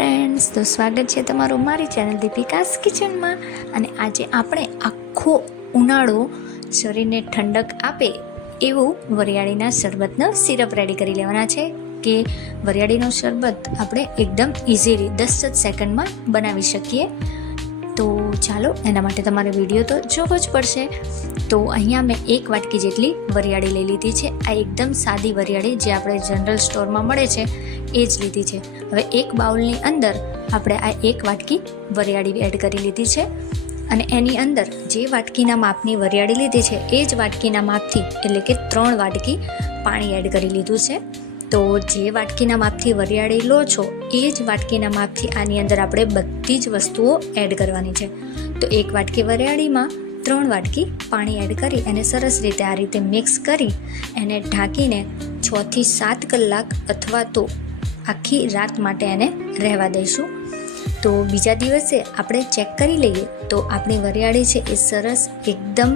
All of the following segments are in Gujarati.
ફ્રેન્ડ્સ તો સ્વાગત છે તમારું મારી ચેનલ દીપિકાસ કિચનમાં અને આજે આપણે આખો ઉનાળો શરીરને ઠંડક આપે એવું વરિયાળીના શરબતનો સિરપ રેડી કરી લેવાના છે કે વરિયાળીનો શરબત આપણે એકદમ ઇઝીલી દસ જ સેકન્ડમાં બનાવી શકીએ. તો ચાલો, એના માટે તમારે વીડિયો તો જોવો જ પડશે. તો અહીંયા મેં એક વાટકી જેટલી વરિયાળી લઈ લીધી છે. આ એકદમ સાદી વરિયાળી જે આપણે જનરલ સ્ટોરમાં મળે છે, એ જ લીધી છે. હવે એક બાઉલની અંદર આપણે આ એક વાટકી વરિયાળી એડ કરી લીધી છે. અને એની અંદર જે વાટકીના માપની વરિયાળી લીધી છે, એ જ વાટકીના માપથી, એટલે કે ત્રણ વાટકી પાણી એડ કરી લીધું છે. તો જે વાટકીના માપથી વરિયાળી લો છો, એ જ વાટકીના માપથી આની અંદર આપણે બધી જ વસ્તુઓ એડ કરવાની છે. તો એક વાટકી વરિયાળીમાં ત્રણ વાટકી પાણી એડ કરી અને સરસ રીતે આ રીતે મિક્સ કરી એને ઢાંકીને છથી સાત કલાક અથવા તો આખી રાત માટે એને રહેવા દઈશું. તો બીજા દિવસે આપણે ચેક કરી લઈએ તો આપણી વરિયાળી છે એ સરસ એકદમ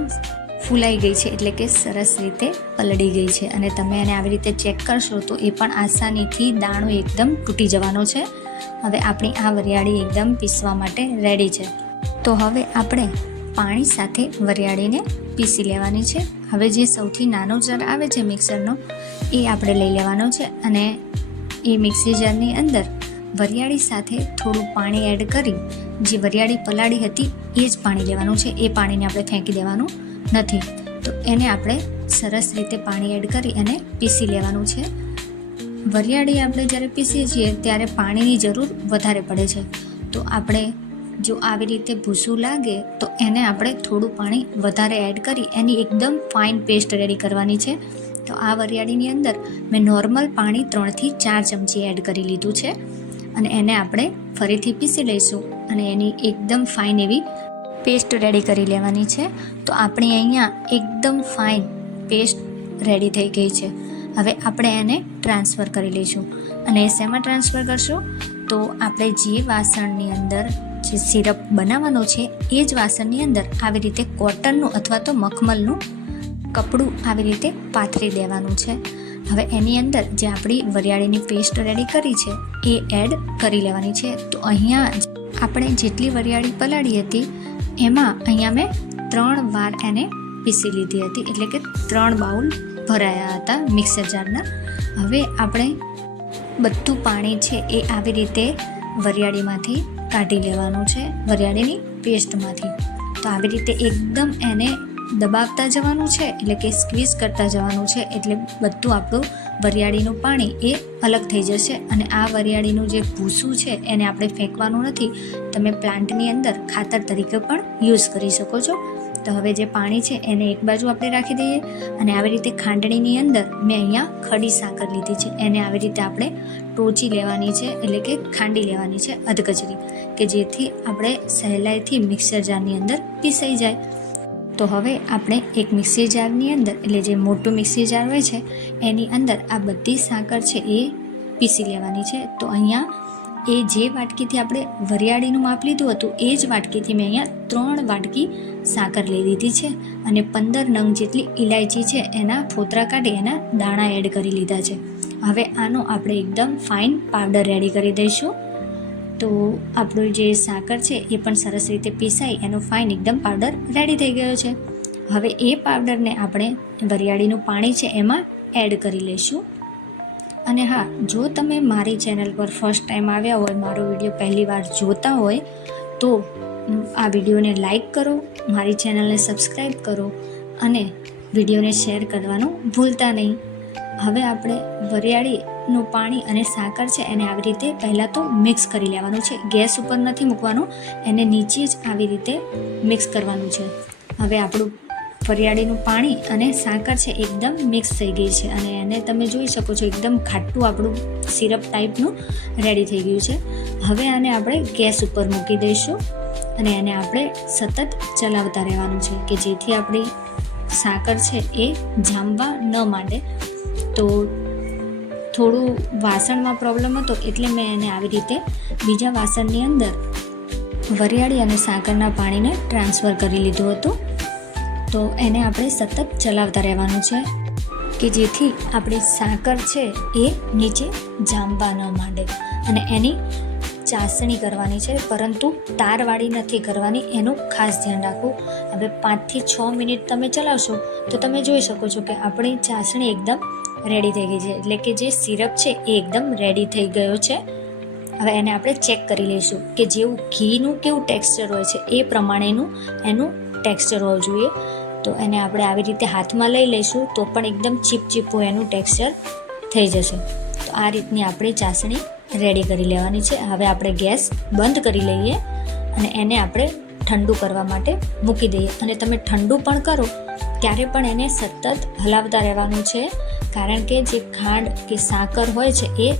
ફૂલાઈ ગઈ છે એટલે કે સરસ રીતે પલળી ગઈ છે. અને તમે એને આવી રીતે ચેક કરશો તો એ પણ આસાનીથી દાણો એકદમ તૂટી જવાનો છે. હવે આપણી આ વરિયાળી એકદમ પીસવા માટે રેડી છે. તો હવે આપણે પાણી સાથે વરિયાળીને પીસી લેવાની છે. હવે જે સૌથી નાનો જાર આવે છે મિક્સરનો, એ આપણે લઈ લેવાનો છે અને એ મિક્સી જારની અંદર વરિયાળી સાથે થોડું પાણી એડ કરી, જે વરિયાળી પલાળી હતી, એ જ પાણી લેવાનું છે. એ પાણીને આપણે ફેંકી દેવાનું. નથી. તો એને આપણે સરસ રીતે પાણી એડ કરી અને પીસી લેવાનું છે. વરિયાળી આપણે જ્યારે પીસીએ છીએ ત્યારે પાણીની જરૂર વધારે પડે છે. તો આપણે જો આવી રીતે ભૂસું લાગે તો એને આપણે થોડું પાણી વધારે એડ કરી એની એકદમ ફાઇન પેસ્ટ રેડી કરવાની છે. તો આ વરિયાળીની અંદર મેં નોર્મલ પાણી ત્રણથી ચાર ચમચી એડ કરી લીધું છે. અને એને આપણે ફરીથી પીસી લઈશું અને એની એકદમ ફાઇન એવી પેસ્ટ રેડી કરી લેવાની છે. તો આપણી અહીંયા એકદમ ફાઇન પેસ્ટ રેડી થઈ ગઈ છે. હવે આપણે એને ટ્રાન્સફર કરી લઈશું. અને શેમાં ટ્રાન્સફર કરશું? તો આપણે જે વાસણની અંદર જે સિરપ બનાવવાનો છે, એ જ વાસણની અંદર આવી રીતે કોટનનું અથવા તો મખમલનું કપડું આવી રીતે પાથરી દેવાનું છે. હવે એની અંદર જે આપણી વરિયાળીની પેસ્ટ રેડી કરી છે, એ એડ કરી લેવાની છે. તો અહીંયા આપણે જેટલી વરિયાળી પલાળી હતી એમાં અહીંયા મેં ત્રણ વાર એને પીસી લીધી હતી. એટલે કે ત્રણ બાઉલ ભરાયા હતા મિક્સર જારના. હવે આપણે બધું પાણી છે એ આવી રીતે વરિયાળીમાંથી કાઢી લેવાનું છે. વરિયાળીની પેસ્ટમાંથી. તો આવી રીતે એકદમ એને દબાવતા જવાનું છે એટલે કે સ્ક્વીઝ કરતા જવાનું છે એટલે બધું આપણું વરિયાળીનું પાણી એ અલગ થઈ જશે અને આ વરિયાળીનું જે ભૂસું છે એને આપણે ફેંકવાનું નથી. તમે પ્લાન્ટની અંદર ખાતર તરીકે પણ યુઝ કરી શકો છો. તો હવે જે પાણી છે એને એક બાજુ આપણે રાખી દઈએ અને આવી રીતે ખાંડણીની અંદર મેં અહીંયા ખડી સાકર લીધી છે. એને આવી રીતે આપણે ટોચી લેવાની છે એટલે કે ખાંડી લેવાની છે અધકચરી, કે જેથી આપણે સહેલાઈથી મિક્સર જારની અંદર પીસાઈ જાય. તો હવે આપણે એક મિક્સી જારની અંદર, એટલે જે મોટું મિક્સી જાર હોય છે, એની અંદર આ બધી સાકર છે એ પીસી લેવાની છે. તો અહીંયા એ જે વાટકીથી આપણે વરિયાળીનું માપ લીધું હતું, એ જ વાટકીથી મેં અહીંયા ત્રણ વાટકી સાકર લઈ લીધી છે અને પંદર નંગ જેટલી ઇલાયચી છે એના ફોતરા કાઢી એના દાણા એડ કરી લીધા છે. હવે આનો આપણે એકદમ ફાઇન પાવડર રેડી કરી દઈશું. તો આપણું જે સાકર છે એ પણ સરસ રીતે પીસાઈ, એનો ફાઇન એકદમ પાવડર રેડી થઈ ગયો છે. હવે એ પાવડરને આપણે વરિયાળીનું પાણી છે એમાં એડ કરી લઈશું. અને હા, જો તમે મારી ચેનલ પર ફર્સ્ટ ટાઈમ આવ્યા હોય, મારો વીડિયો પહેલી વાર જોતા હોય, તો આ વિડીયોને લાઈક કરો, મારી ચેનલને સબસ્ક્રાઈબ કરો અને વિડીયોને શેર કરવાનું ભૂલતા નહીં. હવે આપણે વરિયાળીનું પાણી અને સાકર છે એને આવી રીતે પહેલાં તો મિક્સ કરી લેવાનું છે. ગેસ ઉપર નથી મૂકવાનું. એને નીચે જ આવી રીતે મિક્સ કરવાનું છે. હવે આપણું વરિયાળીનું પાણી અને સાકર છે એકદમ મિક્સ થઈ ગઈ છે અને એને તમે જોઈ શકો છો એકદમ ખાટું આપણું સિરપ ટાઈપનું રેડી થઈ ગયું છે. હવે આને આપણે ગેસ ઉપર મૂકી દઈશું અને એને આપણે સતત ચલાવતા રહેવાનું છે કે જેથી આપણી સાકર છે એ જામવા ન માંડે. તો થોડું વાસણમાં પ્રોબ્લેમ હતો એટલે મેં એને આવી રીતે બીજા વાસણની અંદર વરિયાળી અને સાકરના પાણીને ટ્રાન્સફર કરી લીધું હતું. તો એને આપણે સતત ચલાવતા રહેવાનું છે કે જેથી આપણી સાકર છે એ નીચે જામવા ન માંડે અને એની ચાસણી કરવાની છે. પરંતુ તારવાળી નથી કરવાની, એનું ખાસ ધ્યાન રાખવું. હવે પાંચથી છ મિનિટ તમે ચલાવશો તો તમે જોઈ શકો છો કે આપણી ચાસણી એકદમ રેડી થઈ ગઈ છે. એટલે કે જે સિરપ છે એ એકદમ રેડી થઈ ગયો છે. હવે એને આપણે ચેક કરી લઈશું કે જેવું ઘીનું કેવું ટેક્સચર હોય છે એ પ્રમાણેનું એનું ટેક્સચર હોવું જોઈએ. તો એને આપણે આવી રીતે હાથમાં લઈ લઈશું તો પણ એકદમ ચીપચીપું એનું ટેક્સચર થઈ જશે. તો આ રીતની આપણે ચાસણી રેડી કરી લેવાની છે. હવે આપણે ગેસ બંધ કરી લઈએ અને એને આપણે ઠંડુ કરવા માટે મૂકી દઈએ. અને તમે ઠંડુ પણ કરો ત્યારે પણ એને સતત હલાવતા રહેવાનું છે. કારણ કે જે ખાંડ કે સાકર હોય છે, એ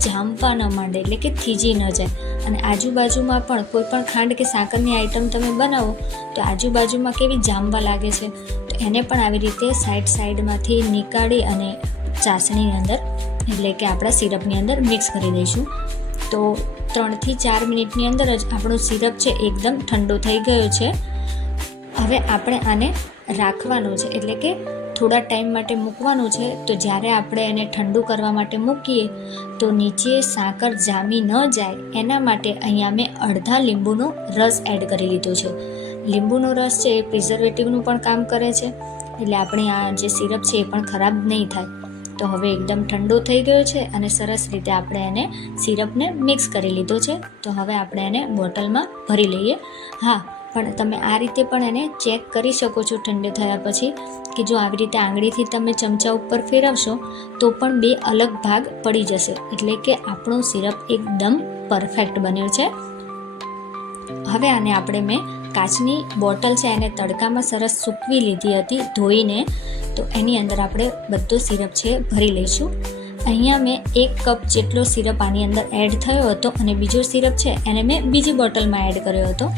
જામવા ન માંડે, એટલે કે થીજી ન જાય. અને આજુબાજુમાં પણ કોઈ પણ ખાંડ કે સાકરની આઈટમ તમે બનાવો, તો આજુબાજુમાં કેવી જામવા લાગે છે? તો એને પણ આવી રીતે સાઈડ સાઈડમાંથી નીકાળી અને ચાસણીની અંદર, એટલે કે આપણા સિરપની અંદર મિક્સ કરી દઈશું. તો ત્રણથી ચાર મિનિટની અંદર જ આપણું સિરપ છે, એકદમ ઠંડો થઈ ગયો છે. હવે આપણે આને રાખવાનું છે. એટલે કે થોડા ટાઈમ માટે મૂકવાનું છે. તો જ્યારે આપણે એને ઠંડુ કરવા માટે મૂકીએ, તો નીચે સાકર જામી ન જાય. એના માટે અહીંયા મેં અડધા લીંબુનો રસ એડ કરી લીધો છે. લીંબુનો રસ છે એ પ્રિઝર્વેટિવનું પણ કામ કરે છે. એટલે આપણે આ જે સિરપ છે એ પણ ખરાબ નહીં થાય. તો હવે એકદમ ઠંડો થઈ ગયો છે અને સરસ રીતે આપણે એને સિરપને મિક્સ કરી લીધો છે. તો હવે આપણે એને બોટલમાં ભરી લઈએ. હા પણ તમે આ રીતે પણ એને ચેક કરી શકો છો ઠંડે થયા પછી કે જો આવી રીતે આંગળીથી તમે ચમચા ઉપર ફેરવશો, તો પણ બે અલગ ભાગ પડી જશે. એટલે કે આપણો સિરપ એકદમ પરફેક્ટ બન્યો છે. હવે આને આપણે મેં કાચની બોટલ છે એને તડકામાં સરસ સૂકવી લીધી હતી ધોઈને, તો એની અંદર આપણે બધો સિરપ છે ભરી લઈશું. અહીંયા મેં એક કપ જેટલો સિરપ આની અંદર એડ થયો હતો અને બીજો સિરપ છે એને મેં બીજી બોટલમાં એડ કર્યો હતો.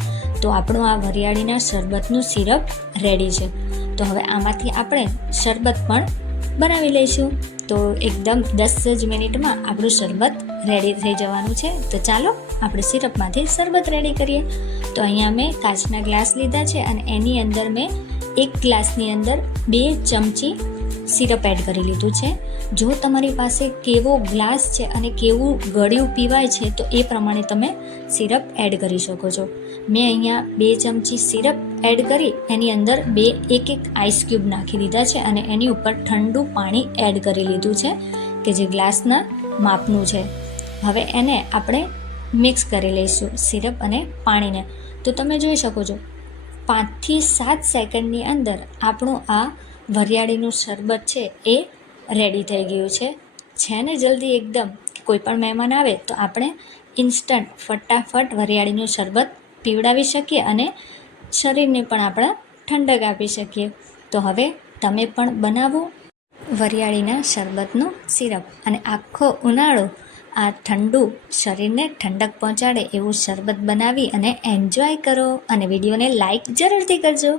તો આપણું આ વરિયાળીના શરબતનું સિરપ રેડી છે. તો હવે આમાંથી આપણે શરબત પણ બનાવી લઈશું. તો એકદમ દસ જ મિનિટમાં આપણું શરબત રેડી થઈ જવાનું છે. તો ચાલો આપણે સિરપમાંથી શરબત રેડી કરીએ. તો અહીંયા મેં કાચના ગ્લાસ લીધા છે અને એની અંદર મેં એક ગ્લાસની અંદર બે ચમચી સિરપ એડ કરી લીધું છે. જો તમારી પાસે કેવો ગ્લાસ છે અને કેવું ગળ્યું પીવાય છે તો એ પ્રમાણે તમે સિરપ એડ કરી શકો છો. મેં અહીંયા બે ચમચી સિરપ એડ કરી, એની અંદર બે એક એક આઈસ ક્યુબ નાખી દીધા છે અને એની ઉપર ઠંડુ પાણી એડ કરી લીધું છે, કે જે ગ્લાસના માપનું છે. હવે એને આપણે મિક્સ કરી લઈશું સિરપ અને પાણીને. તો તમે જોઈ શકો છો, પાંચથી સાત સેકન્ડની અંદર આપણું આ વરિયાળીનું શરબત છે એ રેડી થઈ ગયું છે. છે ને જલ્દી એકદમ? કોઈ પણ મહેમાન આવે તો આપણે ઇન્સ્ટન્ટ ફટાફટ વરિયાળીનું શરબત પીવડાવી શકીએ અને શરીરને પણ આપણા ઠંડક આપી શકીએ. તો હવે તમે પણ બનાવો વરિયાળીના શરબતનો સિરપ અને આખો ઉનાળો આ ઠંડુ શરીરને ઠંડક પહોંચાડે એવું શરબત બનાવી અને એન્જોય કરો. અને વિડીયોને લાઇક જરૂરથી કરજો.